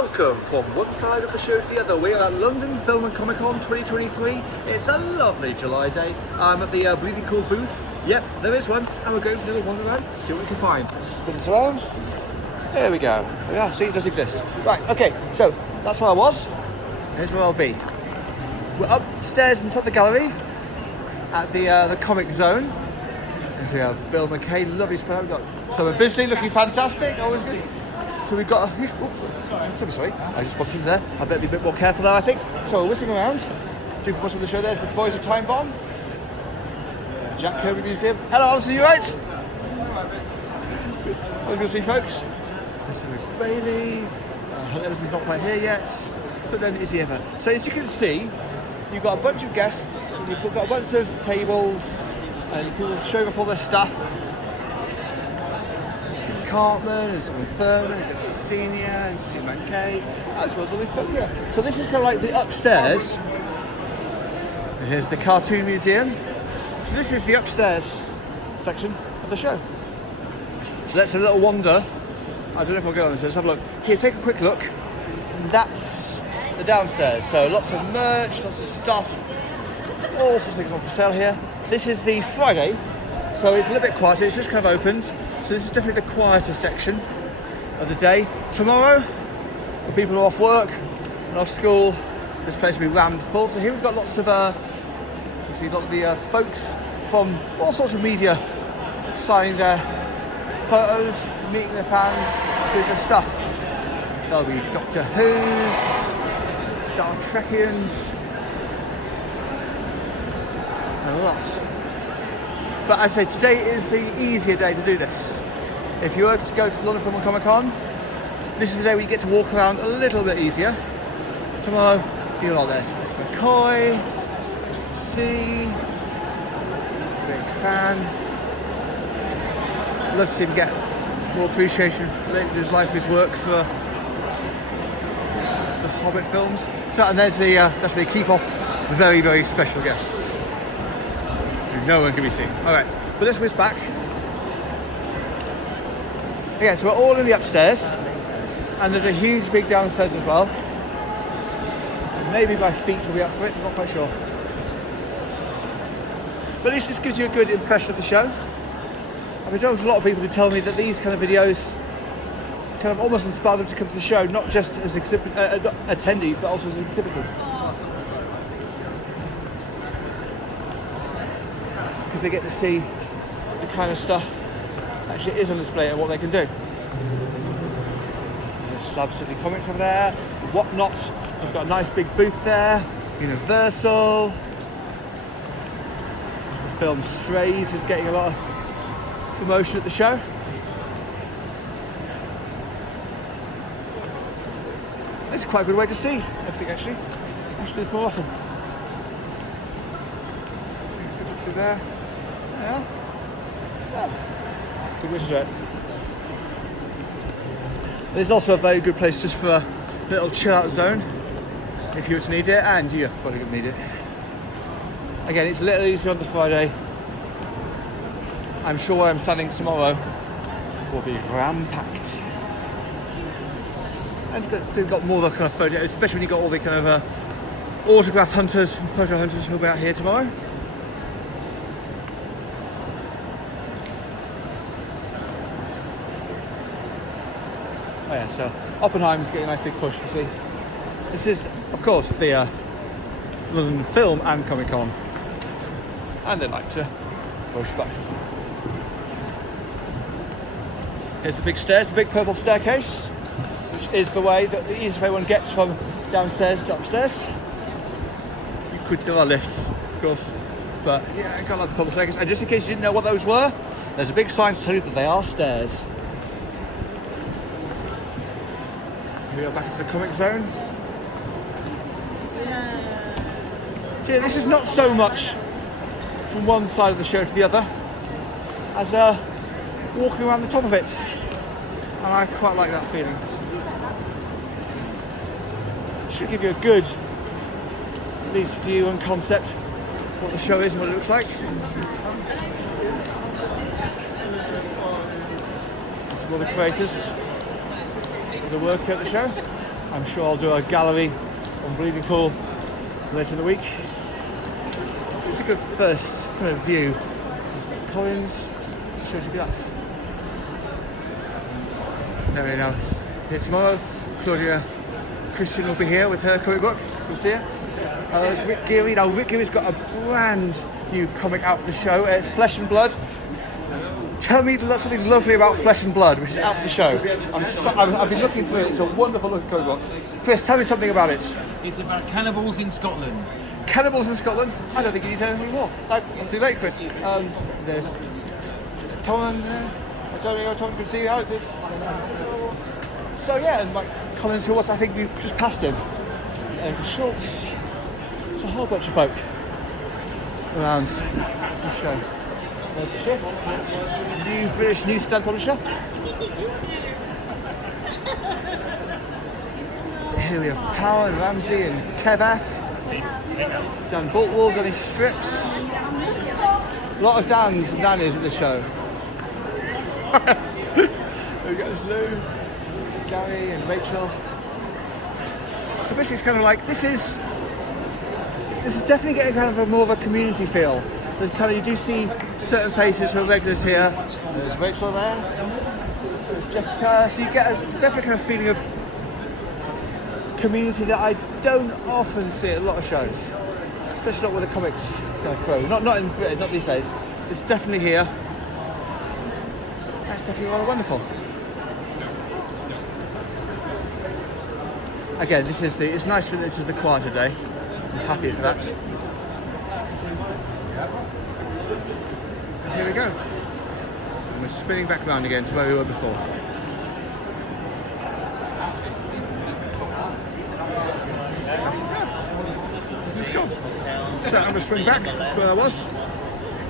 Welcome from one side of the show to the other. We are at London Film and Comic Con 2023. It's a lovely July day. I'm at the Bleeding Cool booth. Yep, there is one, and we're going for a little wander around, see what we can find. Spin this around. There we go. Yeah, see, it does exist. Right, okay, so that's where I was. Here's where I'll be. We're upstairs inside the gallery at the Comic Zone. As we have Bill McKay, lovely spell. We've got Summer Bisley looking fantastic, always good. So we've got sorry, I just bumped into there. I better be a bit more careful there, I think. So we're whistling around. Due for much of the show, there's the Boys of Time Bomb. Jack Kirby Museum. Hello, Alison, you right? Well, good to see folks. There's Rick Bailey. Hunt Evans is not quite here yet, but then is he ever? So as you can see, you've got a bunch of guests, you've got a bunch of tables, and people showing off all their stuff. Cartman and Simon Furman, and Jeff Senior and Steve McKay, as well as all this stuff here. So this is kind of like the upstairs. And here's the Cartoon Museum. So this is the upstairs section of the show. So let's have a little wander. I don't know if I'll go on this, let's have a look. Here, take a quick look. That's the downstairs. So lots of merch, lots of stuff, all sorts of things on for sale here. This is the Friday, so it's a little bit quieter, it's just kind of opened. So this is definitely the quieter section of the day. Tomorrow, when people are off work and off school, this place will be rammed full. So here we've got lots of, you see lots of the folks from all sorts of media signing their photos, meeting their fans, doing their stuff. There'll be Doctor Who's, Star Trekians, and a lot. But as I say, today is the easier day to do this. If you were to go to London Film and Comic Con, this is the day where you get to walk around a little bit easier. Tomorrow, you're all there. There's McCoy, there's the sea, big fan. I'd love to see him get more appreciation for his life, his work for the Hobbit films. So, and there's the that's where they keep off very, very special guests. No one can be seen. All right, but let's whiz back. Again, so we're all in the upstairs, and there's a huge big downstairs as well. Maybe my feet will be up for it, I'm not quite sure. But this just gives you a good impression of the show. I've been talking to a lot of people who tell me that these kind of videos kind of almost inspire them to come to the show, not just as attendees, but also as exhibitors. Because they get to see the kind of stuff that actually is on display and what they can do. There's Slab City Comics over there, Whatnot. I've got a nice big booth there. Universal. There's the film Strays is getting a lot of promotion at the show. It's quite a good way to see everything actually. I should do this more often. Through there. Yeah. Good way to do it. There's also a very good place just for a little chill out zone if you were to need it, and you're probably going to need it. Again, it's a little easier on the Friday. I'm sure where I'm standing tomorrow will be ram-packed. And you've got more of the kind of photo, especially when you've got all the kind of autograph hunters and photo hunters who'll be out here tomorrow. Oh yeah, so Oppenheimer's getting a nice big push, you see. This is, of course, the London Film and Comic Con. And they like to push both. Here's the big stairs, the big purple staircase, which is the way that the easiest way one gets from downstairs to upstairs. There are lifts, of course, but yeah, I can't like the purple staircase. And just in case you didn't know what those were, there's a big sign to tell you that they are stairs. We are back into the Comic Zone. So yeah, this is not so much from one side of the show to the other as walking around the top of it, and I quite like that feeling. It should give you a good, at least view and concept of what the show is and what it looks like. And some other creators with the work at the show. I'm sure I'll do a gallery on Bleeding Pool later in the week. It's a good first kind of view. Collins, shows you that. There we go. Here tomorrow, Claudia Christian will be here with her comic book. You'll see her. There's Rick Geary. Now Rick Geary's got a brand new comic out for the show. It's Flesh and Blood. Tell me something lovely about Flesh and Blood, which is out for the show. I've been looking through it. It's a wonderful looking comic book. Chris, tell me something about it. It's about cannibals in Scotland. Cannibals in Scotland? I don't think you need anything more. It's too late, Chris. There's Tom there. I don't know if Tom can see how it did. So yeah, and Mike Collins, who was, I think we just passed him. And Schultz. It's a whole bunch of folk around the show. There's Schiff, new British newsstand publisher. Here we have Power and Ramsey and Kev F. Dan Boltwall done his strips. A lot of Dans and Dannies at the show. We got Lou, Gary and Rachel. So basically it's kind of like, this is definitely getting kind of more of a community feel. There's kind of, you do see certain faces who are regulars here. There's Rachel there. There's Jessica. So you get it's definitely kind of feeling of community that I don't often see at a lot of shows, especially not with the comics kind of crew. Not in Britain, not these days. It's definitely here. That's definitely rather wonderful. Again, it's nice that this is the quieter day. I'm happy for that. And here we go. And we're spinning back around again to where we were before. Isn't this cool? So I'm going to swing back to where I was,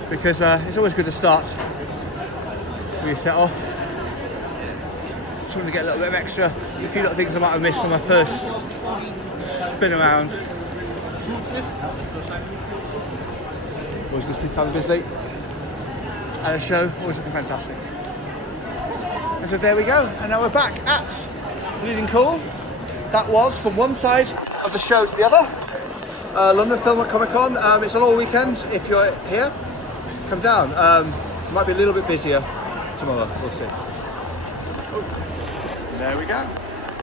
because it's always good to start where you set off. Just want to get a little bit of extra, a few little things I might have missed on my first spin around. Always good to see Sam Bisley at a show, always looking fantastic. And so there we go, and now we're back at Bleeding Cool. That was from one side of the show to the other. London Film at Comic Con. It's an all weekend. If you're here, come down. Might be a little bit busier tomorrow, we'll see. Oh, there we go.